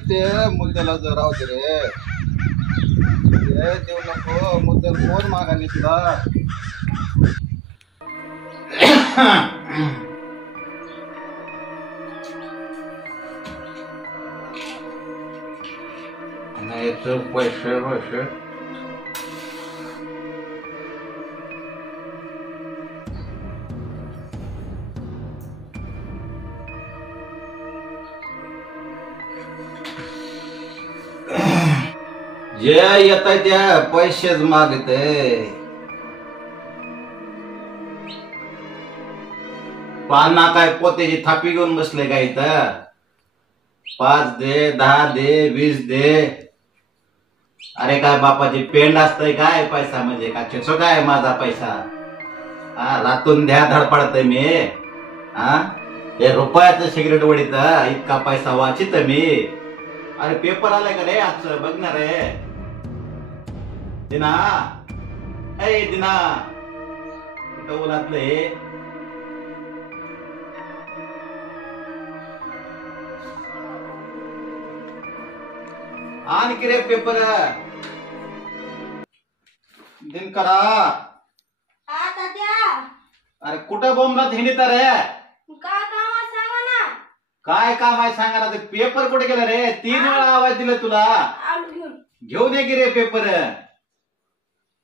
ते मुद्द्याला जर राहू दे रे, ते देऊ नको मुद्द्याला कोण मागाने तुला. नाही तर पैसे पैसे जे येत आहे त्या पैसेच मागते. पाना काय पोत्याची थापी घेऊन बसले का इथं. 5 दे, 10 दे, 20 दे. अरे काय बापाची पेंड असतंय काय पैसा म्हणजे का चिचो काय माझा पैसा. हा रातून द्या धडपडतय मी. हा हे रुपयाचं सिगरेट वडीत इतका पैसा वाचित मी. अरे पेपर आलाय का रे आजचं बघणार रे. दिना ए दिना कुठं उलातले. आणखी रे पेपर दिन करा. अरे कुठं बोंबलात हिंडित रे. काय काम आहे सांगा ना. पेपर कुठे गेला रे. 3 वेळा आवाज दिला तुला. घेऊन ये की रे पेपर.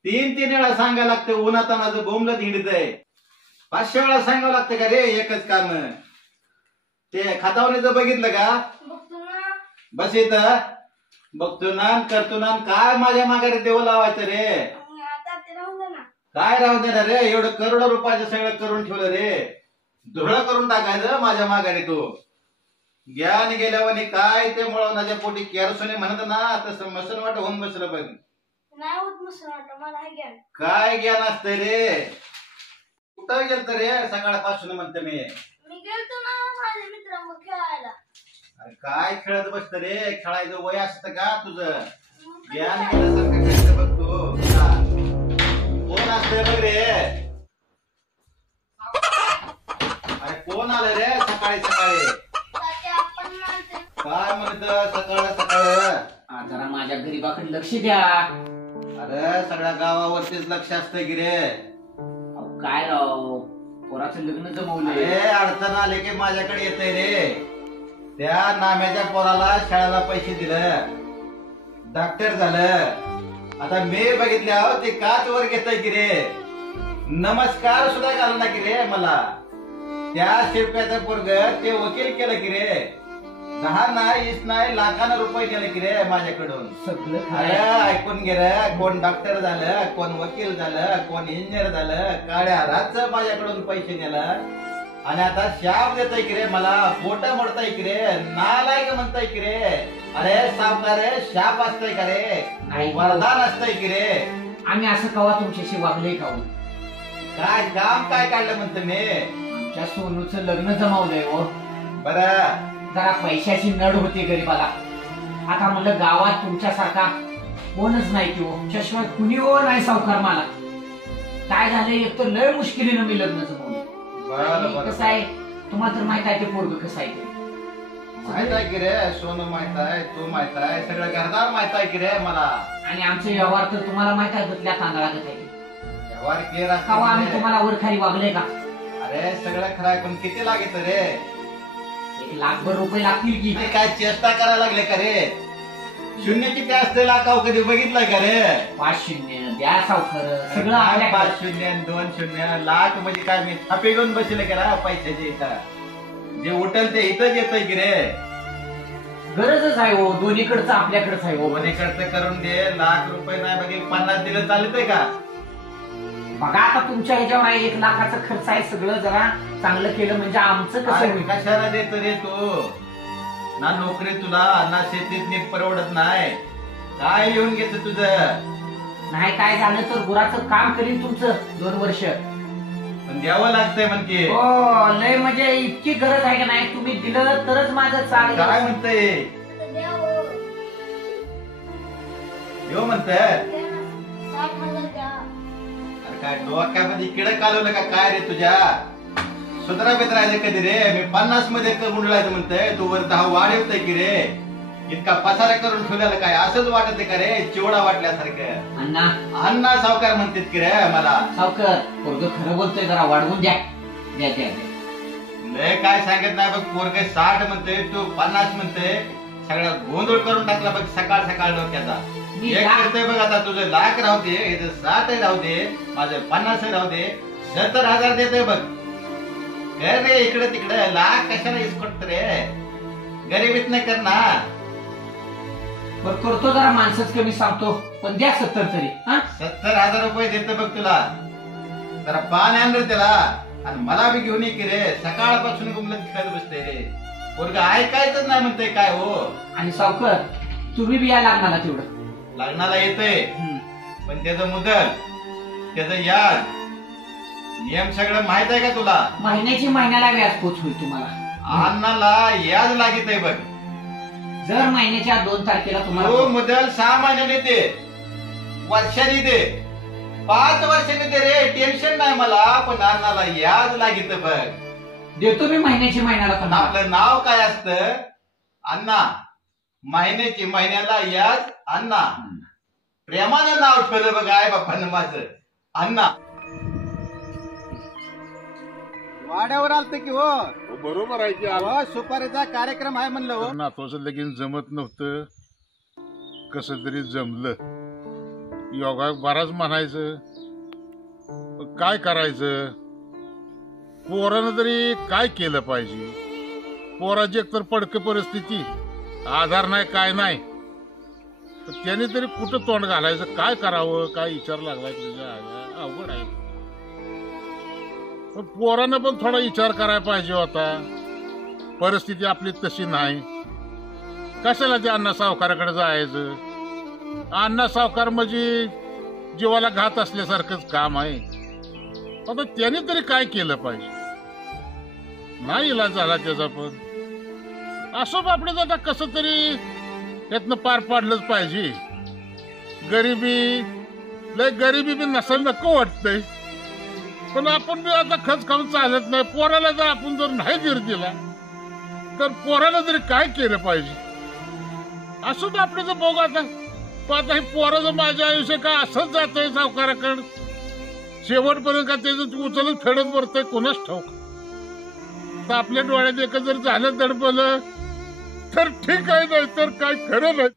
3 वेळा सांगायला लागतं. उन्हातानाचं बोंबलत हिंडित आहे. 500 वेळा सांगावं लागतं का रे एकच काम. ते खातावणीचं बघितलं का. बस इथं बघतो ना करतो ना. काय माझ्या माघारी देव लावायचं रे. काय राहू दे ना रे. एवढं करोडो रुपयाचं सगळं करून ठेवलं रे. धुळं करून टाकायचं माझ्या माघारी तू. ज्ञान गेल्यावर काय ते मुळवण्याच्या पोटी केरसोने म्हणत ना तसं मसन वाट होऊन बसलं बघ. काय ज्ञान असतंय रे. कुठं गेलत रे सकाळपासून म्हणते मी. अरे काय खेळत बसत रे. खेळायचं वय असतं का तुझं. ज्ञान गेल्यासारखं खेळत बघ तू. कोण असतंय बघ रे. अरे कोण आलं रे सकाळी सकाळी. काय म्हणत सकाळ सकाळ. जरा माझ्या गरीबाकडे लक्ष द्या. अरे सगळ्या गावावरतीच लक्ष असतंय की रे. काय राव पोराचं लग्न जमवलंय. अडचण आले की माझ्याकडे येतय रे. त्या नाम्याच्या पोराला शाळेला पैसे दिलं. डॉक्टर झालं. आता मी बघितल्या ते काच वर घेतय की रे. नमस्कार सुद्धा घाल ना की रे मला. त्या शिरप्याचं पोरग ते वकील केलं की रे. 10 नाही 20 नाही लाखानं रुपये केले की रे माझ्याकडून. सगळं अरे ऐकून घे रे. कोण डॉक्टर झालं, कोण वकील झालं, कोण इंजिनियर झालं. काळ्या रातचं माझ्याकडून पैसे नेलं. आणि आता शाप देताय की रे मला. पोट मोडताय की रे. नालायक म्हणताय की रे. अरे सावकार शाप असतंय का रे. वरदान असतंय की रे. आम्ही असं कवा तुमच्याशी वागले का. काय काम काय काढलं म्हणतो मी. आमच्या सोनूचं लग्न जमवलंय हो. बरं जरा पैशाची नड होती गरीबाला. आता म्हणलं गावात तुमच्यासारखा कोणच नाही की हो. चष्मा कुणी हो नाही सावकार मला. काय झालंय एक तर लय मुश्किलीनं मी लग्न जमवलं. कसं आहे तुम्हाला तर माहित आहे ते पोरग कसं आहे. माहित आहे की रे. सोनं माहित आहे, तू माहित आहे, सगळं घरदार माहित आहे की रे मला. आणि आमचे व्यवहार तर तुम्हाला माहित आहे दुधल्या तांदळात आहे. व्यवहार केला का आम्ही तुम्हाला वरखाली वागले का. अरे सगळं खरं आहे पण किती लागेल रे. 1 लाखभर रुपये लागतील की. काय चेष्टा करायला लागले का रे. शून्य किती असते लाखाव कधी बघितलंय का रे. 5 शून्य द्या सावकार. सगळं 5 शून्य 2 शून्य लाख म्हणजे काय मी थापे घेऊन बसले का रा पैशाचे. इथं जे उठल ते इथंच येतंय की रे. गरजच आहे हो. दोन्हीकडचं आपल्याकडचं आहे हो. दोन्हीकडचं करून दे. लाख रुपये नाही बघे 50 दिलं चालतंय का. बघा आता तुमच्या ह्याच्यावर 1 लाखाचा खर्च आहे. सगळं जरा चांगलं केलं म्हणजे आमचं कसं. कशाला देतो रे तू. ना नोकरी तुला ना शेतीत नीट परवडत नाही. काय येऊन घेत तुझं. नाही काय झालं तर गुराचं काम करीन तुमचं 2 वर्ष. पण द्यावं लागतंय म्हणते. हो लय म्हणजे इतकी गरज आहे का नाही. तुम्ही दिलं तरच माझं चालेल. काय म्हणतंय. देव म्हणतंय. अरे काय डोक्यामध्ये किडक कालवलं का काय रे तुझ्या. सुधरा बिद्रायचं कधी रे. मी 50 मध्ये गुंडळायचं म्हणतंय. तू वर 10 वाढवतय की रे. इतका पसारा करून ठेवलेला काय असंच वाटत का रे चिवडा वाटल्यासारखं अण्णा अण्णा सावकार म्हणतात की रे मला सावकार पोरग खरं बोलतोय, जरा वाढवून द्या द्या द्या द्या. लय काय सांगत नाही बघ पोरग 60 म्हणते तू 50 म्हणते सगळा गोंधळ करून टाकला बघ सकाळ सकाळ डोक्याचा. मी एक लाख- करतोय बघ आता तुझं लाख राहू दे इथं 60 राहू दे माझं 50 राहू दे 70,000 देतोय बघ. कर रे इकडे तिकडे लाख कशाला इसकोट रे गरिबीत नाही करणार. बरं करतो, जरा माणसंच कमी सांगतो, पण द्या 70 तरी. हा 70,000 रुपये देतो बघ तुला. जरा पान आण रे त्याला आणि मला बी घेऊन ये की रे सकाळपासून गुमलत खेळत बसते रे. पोरग ऐकायचंच नाही म्हणते काय हो. आणि सावकार तुम्ही बी या लागणार तेवढं. लग्नाला येतंय हम्म. पण त्याचं मुदल त्याचं याज नियम सगळं माहित आहे का तुला. महिन्याची महिन्याला व्याज पोच होईल तुम्हाला. अन्नाला याज लागत आहे बघ. जर महिन्याच्या 2 तारखेला तो तुम्हाला मुदल 6 महिन्याने दे वर्षांनी दे 5 वर्षांनी दे रे टेन्शन नाही मला पण अन्नाला याज लागत बघ. देतो मी महिन्याची महिन्याला पण तुम्हाला. आपलं नाव काय असतं अण्णा. महिन्याची महिन्याला याज अण्णा. प्रेमानं नाव ठेवलं बघ आई बापानं माझं अण्णा. वाड्यावर आलत की हो. बरोबर आहे की हो, सुपारीचा कार्यक्रम आहे म्हणलं हो. नातवाचं लगीन जमत नव्हतं, कसं तरी जमलं. योगा बराच म्हणायचं, पण काय करायचं. पोरानं तरी काय केलं पाहिजे. पोराची एकतर पडक परिस्थिती, आधार नाही काय नाही, तर त्याने तरी कुठं तोंड घालायचं, काय करावं, काय विचार लागलाय तुझ्या अवघड आहे. पण पोरानं पण थोडा विचार करायला पाहिजे होता. परिस्थिती आपली तशी नाही. कशाला ते अण्णा सावकाराकडे जायचं. अण्णा सावकार म्हणजे जीवाला घात असल्यासारखंच काम आहे. आता त्याने तरी काय केलं पाहिजे. नाही इलाज झाला त्याचा, पण असं आपलं आता कसं तरी त्यातनं पार पाडलंच पाहिजे. गरिबी लय गरिबी बी नसेल नको वाटतंय, पण आपण बी आता खच खाऊन चालत नाही. पोराला जर आपण जर नाही धीर दिला तर पोराला तरी काय केलं पाहिजे. असं आपलं तर बघू आता. पण आता हे पोराचं माझ्या आयुष्य काय असंच जातंय सावकाराकडे शेवटपर्यंत का त्याचं उचलत फेडत भरतंय कोणाच ठाऊक. तर आपल्या डोळ्यात एक जर झालं दडपलं तर ठीक आहे, नाही तर काय खरं नाही.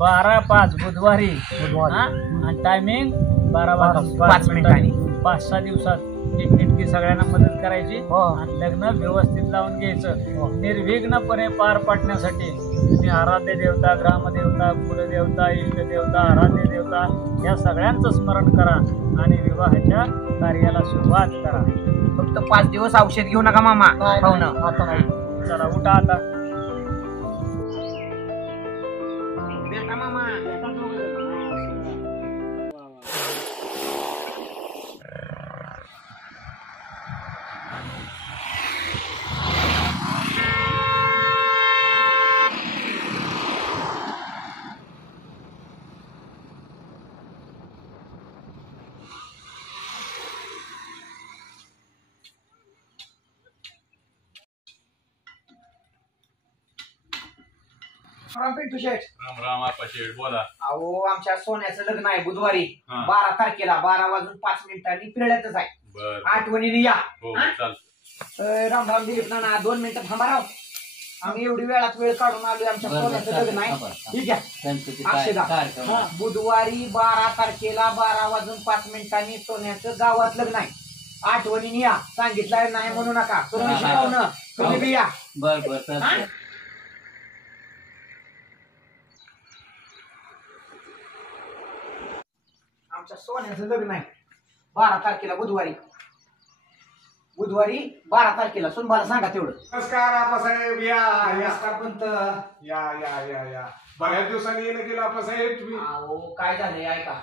12:05 बुधवारी हा? आणि टायमिंग 12:05 मिनिटांनी. 5-6 दिवसात नीटनेटकी सगळ्यांना मदत करायची आणि लग्न व्यवस्थित लावून घ्यायचं. निर्विघ्नपणे पार पाडण्यासाठी तुम्ही आराध्य देवता, ग्रामदेवता, कुलदेवता, इष्टदेवता, आराध्य देवता या सगळ्यांचं स्मरण करा आणि विवाहाच्या कार्याला सुरुवात करा. फक्त 5 दिवस औषध घेऊ नका मामा. हो ना. आता नाही. चला उठा आता. भेटा मामा. पिंटू शेठ, राम राम आपाशेठ बोला. अहो आमच्या सोन्याचं लग्न आहे बुधवारी हा. 12 तारखेला 12:05 पिरड्यातच आहे. बर आठवणीने या. हो हा? चालतं. राम राम दिलीप नाना 2 मिनिटं थांबा राव. आम्ही एवढी वेळात वेळ काढून आलोय. आमच्या सोन्याचं लग्न आहे. ठीक आहे. अक्षदा हा, बुधवारी 12 तारखेला 12:05 सोन्याचं गावात लग्न आहे. आठवणीने या. सांगितलं नाही म्हणू नका. तुम्ही शिकवणं तुम्ही बी या. बर हा? आमच्या सोन्याचं लग्न आहे 12 तारखेला बुधवारी 12 तारखेला. सुनबाला सांगा तेवढं. नमस्कार आपासाहेब. या या नमस्कार पंत. या या या या बऱ्याच दिवसांनी येणं केलं आपासाहेब तुम्ही. अहो काय झालंय ऐका.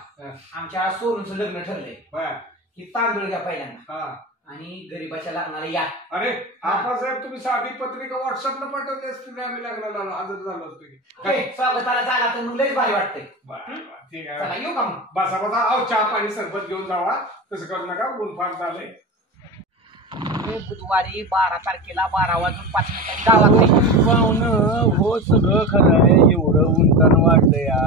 आमच्या सोनूचं लग्न ठरलंय बर. की तांदूळ घ्या पहिल्यांदा हा. आणि गरीबाच्या लग्नाला या. अरे आपासाहेब तुम्ही साधी पत्रिका व्हॉट्सअपला पाठवली असते. आम्ही लग्नाला हजर झालो असतो की. हे, स्वागताला झाला तर मग लयच भारी वाटतंय. बरं, ठीक चला आहे. येऊ का मग. बसा बसा. अहो चहा पाणी सरबत घेऊन जावा. तसं करू नका. ऊन फार झालंय. बुधवारी 12 तारखेला 12:05 गावात आहे. पाहुणं हो सगळं खरं आहे. एवढं ऊन वाढलं या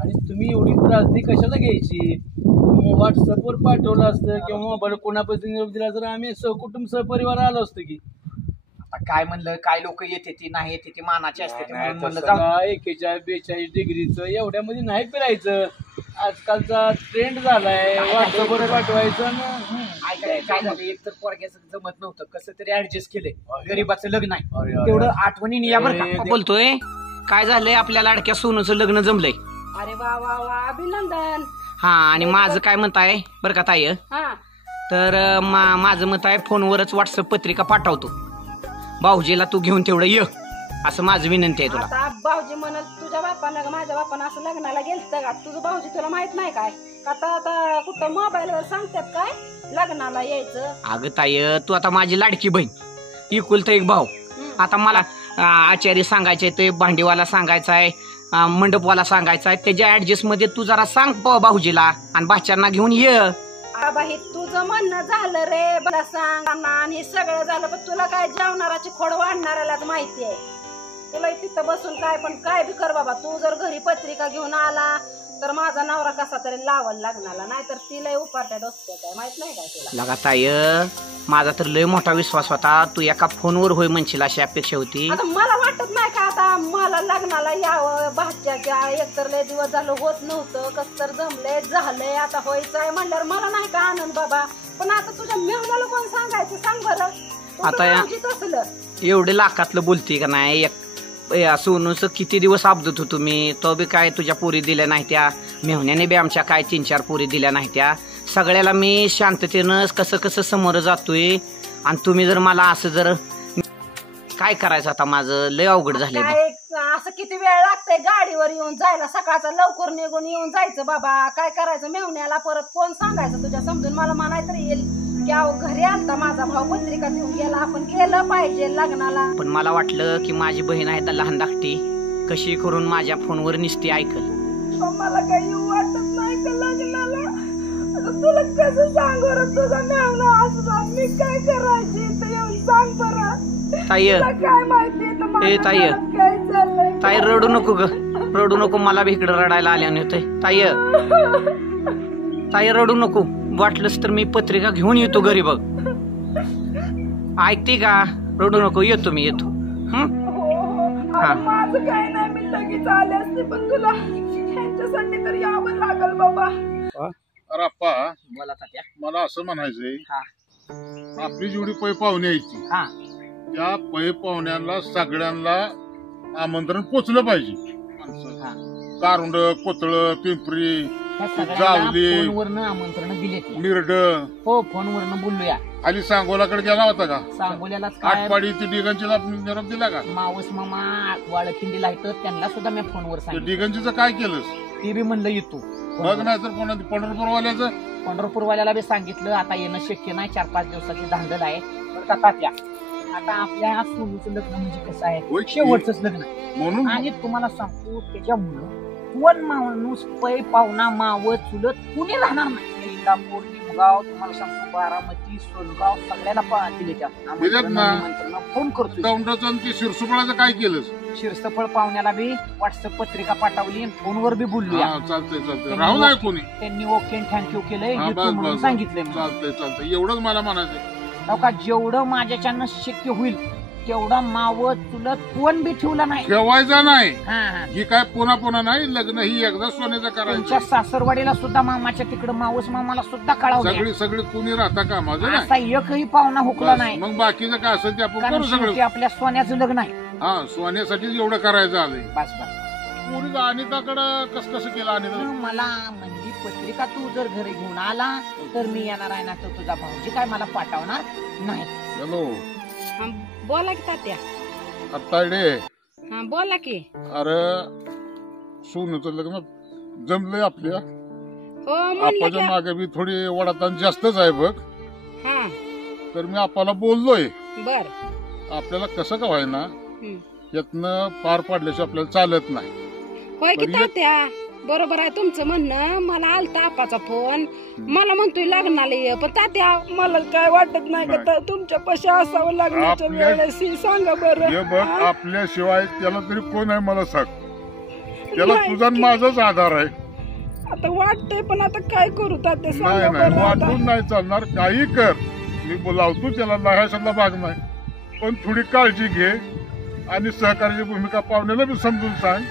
आणि तुम्ही एवढी त्रासदी कशाला घ्यायची. व्हॉट्सअपवर पाठवलं असतं किंवा मोबाईल कोणापासून निरोप दिला तर आम्ही सहकुटुंब सहपरिवार आलो असतो की. आता काय म्हणलं काय लोक येते ती नाही येते ती मानाची असते म्हणून म्हणलं तसं जाऊ. काय 41-42 डिग्रीचं एवढ्यामध्ये नाही फिरायचं. आजकालचा ट्रेंड झालाय व्हॉट्सअपवर पाठवायचं ना. ऐकाय काय झालं एक तर पोरग्याचं जमत नव्हतं कसं तरी ऍडजस्ट केलंय. गरीबाचं लग्न आहे अरे, अरे. तेवढं आठवणीने या बरं का. अरे, बोलतोय काय झालंय आपल्या लाडक्या सोनूचं लग्न जमलंय. अरे वा वा वा अभिनंदन. हा आणि माझं काय मत आहे बरं का ताई. हा तर माझं मत आहे फोनवरच व्हॉट्सअप पत्रिका पाठवतो. भाऊजीला तू घेऊन तेवढं ये असं माझं विनंती आहे तुला. आता भाऊजी म्हणत तुझ्या बापानं का माझ्या बापानं असं लग्नाला गेलत का. तुझं भाऊजी तुला माहित नाही काय. आता कुठं मोबाईलवर सांगतात काय लग्नाला यायचं. अगं ताई तू आता माझी लाडकी बहीण इकुलता एक भाऊ. आता मला आचार्य सांगायचे ते भांडीवाला सांगायचा आहे मंडपवाला सांगायचा आहे. त्याच्या ऍडजस्ट मध्ये तू जरा सांग भाऊजीला आणि बाच्यांना घेऊन ये. बाबा हे तुझं म्हणणं झालं रे. मला सांग आणि हे सगळं झालं पण तुला काय जेवणाराची खोड वाढणाऱ्यालाच माहिती आहे. तुला तिथं बसून काय पण काय बी कर बाबा. तू जर घरी पत्रिका घेऊन आला तर माझा नवरा कसा तरी लावल लग्नाला. नाहीतर तिला उपाट्या डोसत्या काय माहित नाही काय तुला. लगा ताई माझा तर लय मोठा विश्वास होता. तू एका फोनवर होय म्हणशील अशी अपेक्षा होती. आता मला वाटत नाही का आता मला लग्नाला यावं. भाच्याच्या एकतर लय दिवस झालं होत नव्हतं. कस तर जमलंय झालंय आता व्हायचंय म्हणल्यावर मला नाही का आनंद बाबा. पण आता तुझ्या मेहण्याला कोण सांगायचं सांग बरं. आता एवढे लाखातलं बोलते का नाही. सोनूचं किती दिवस आपदत होतो मी. तो बी काय तुझ्या पोरी दिल्या नाही त्या. मेहण्याने बी आमच्या काय 3-4 पोरी दिल्या नाही त्या. सगळ्याला मी शांततेनं कसं कसं समोर जातोय. आणि तुम्ही जर मला असं जर काय करायचं आता माझं लय अवघड झालंय. असं किती वेळ लागतंय गाडीवर येऊन जायला. सकाळचा लवकर निघून येऊन जायचं बाबा. काय करायचं मेहण्याला परत कोण सांगायचं तुझ्या समजून. मला म्हणाय तर येईल की अहो घरी आलता माझा भाऊ पत्रिका देऊन गेला. आपण गेलं पाहिजे लग्नाला. पण मला वाटलं की माझी बहीण आहे तर लहान धाकटी कशी करून माझ्या फोनवर निसती ऐकल. मला काही वाटत नाही का लग्नाला. आता तुला कसं सांग बरं तुझा मेहना असला मी काय करायची तर येऊन सांग बरं. ताई काय माहिती ए ताई काय चाललंय. ताई रडू नको ग. रडू नको. मला भी इकडे रडायला आल्याने होते. ताई रडू नको. वाटलंच तर मी पत्रिका घेऊन येतो घरी बघ. ऐकते का. रडू नको. येतो मी येतो. अरे माझं काय नाही, मी लगेच आले असते, पण तुला ह्यांच्यासाठी तर यावं लागल बाबा. अरे अप्पा, बोला तात्या. मला असं म्हणायचंय, हा. आपली जेवढी पै पाहुणे यायची हा. त्या पै पाहुण्यांना सगळ्यांना आमंत्रण पोचलं पाहिजे. हा. कारुंड, कोतळ, पिंपरी, ह्या सगळ्यांना जावली, फोनवरनं आमंत्रण दिलेत. मिरड, हो, फोनवरनं बोलूया. खाली सांगोलाकडे गेला होता का? सांगोल्यालाच काय आटपाडी ती डिगंजीला निरोप दिला का? मावस मामा वाळखिंडीला येतं, त्यांना सुद्धा मी फोनवर ते सांगितलं. डिगंजीचं काय केलंस? ते बी म्हणलं येतो. बघ नाही तर कोणा पंढरपूरवाल्याचं. पंढरपूरवाल्याला बी सांगितलं आता येणं शक्य नाही, 4-5 दिवसाची धांदल आहे. बरं का तात्या, आता आपल्या सोनूचं लग्न म्हणजे कसं आहे, होय. शेवटच लग्न आहे. म्हणून आणि तुम्हाला सांगतो त्याच्यामुळं कोण माणूस पै पाहुणा मावत चुलत कुणी राहणार नाही. इंदापूर, निमगाव, तुम्हाला सांगतो बारामती, सोनगाव सगळ्याला दिलेत ना. फोन करतो. दौंडाचं आणि ते शिरसुपळाचं काय केलंस? शिरसफळ पाहुण्याला बी व्हॉट्सअप पत्रिका पाठवली, फोनवर बी बोलूया. हा, चालतंय राहू नाही कोणी. त्यांनी ओके थँक्यू केलंय, हा, येतो बस म्हणून बस सांगितलंय. चालतंय एवढंच मला म्हणायचंय. का जेवढं माझ्याच्यानं शक्य होईल तेवढा मावत चुलत कोण बी ठेवला नाही. ठेवायचा नाही. हा, हा. ही काय पुन्हा नाही, लग्न ही एकदा सोन्याचं तुमच्या करायचं. सासरवाडीला सुद्धा मामाच्या तिकडं मावस मामाला सुद्धा कळवलं. सगळी कुणी राहता का माझं नाही. असा एकही पाहुणा हुकला नाही. मग बाकीचं काय असेल ते आपण कारण करू सगळं. शेवटी आपल्या सोन्याचं लग्न आहे. हा, सोन्यासाठी एवढं करायचं आलंय. बस बस. पुरी अनिताकडं कसं केलं अनिता? मला म्हणजे पत्रिका तू जर घरी घेऊन आला तर मी येणार आहे, ना तर तुझा भाऊजी काय मला पाठवणार नाही. हॅलो, बोला की तात्या. तायडे. हा, बोला की. अरे सोनूचं लग्न जमलंय आपल्या. हो, आपाच्या मागे बी थोडी वडाताण जास्तच आहे बघ. हा, तर मी आपाला बोललोय, बर. आपल्याला कसं का व्हायना यातनं पार पाडल्याशिवाय आपल्याला चालत नाही. होय की बरं, तात्या, बरोबर आहे तुमचं म्हणणं. मला आलता आपाचा फोन, मला म्हणतोय लग्नाला ये, पण तात्या मला काय वाटत नाही का तुमच्या पशी असावं लग्नाच्या वेळेस. सांगा बरं. हे बघ, आपल्याशिवाय त्याला तरी कोण आहे मला सांग. त्याला तुझा माझाच आधार आहे. आता वाटतंय, पण आता काय करू तात्या, नाही सांगा नाही, बरं आता. वाटून नाही चालणार. काही कर, मी बोलावतो त्याला, लहाशातला भाग नाही. पण थोडी काळजी घे आणि सहकार्याची भूमिका पाहुण्याला बी समजून सांग.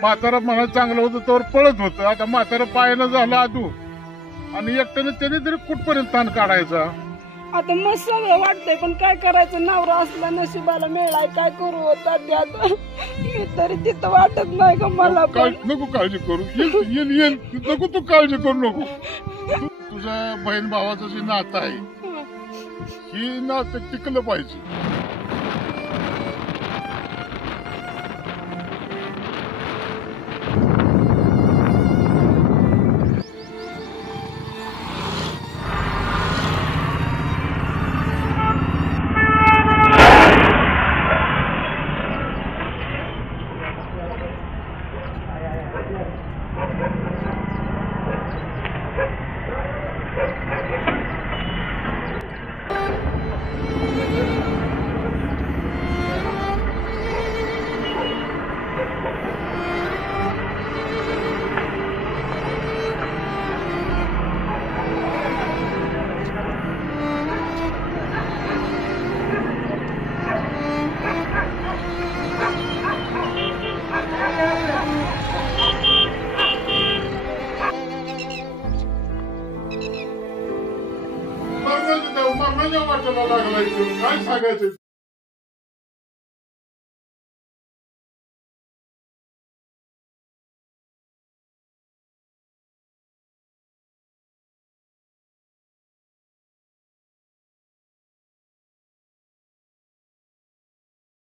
म्हातारा मला चांगलं होतं तर पळत होतं, आता म्हातारा पायानं झालं आदू आणि एकट्याने त्याने तरी कुठपर्यंत ताण काढायचा. आता मग सगळं वाटतंय, पण काय करायचं, नवरा असला नशिबाला मिळालाय, काय करू होता आता. मी तरी तिथं वाटत नाही का मला पण. नको काळजी करू, येईल नको तू काळजी करू नको. तुझ्या बहीण भावाचं जे नातं आहे, ही नातं टिकलं पाहिजे. मरणाच्या वाटेला लागलाय, काय सांगायचं.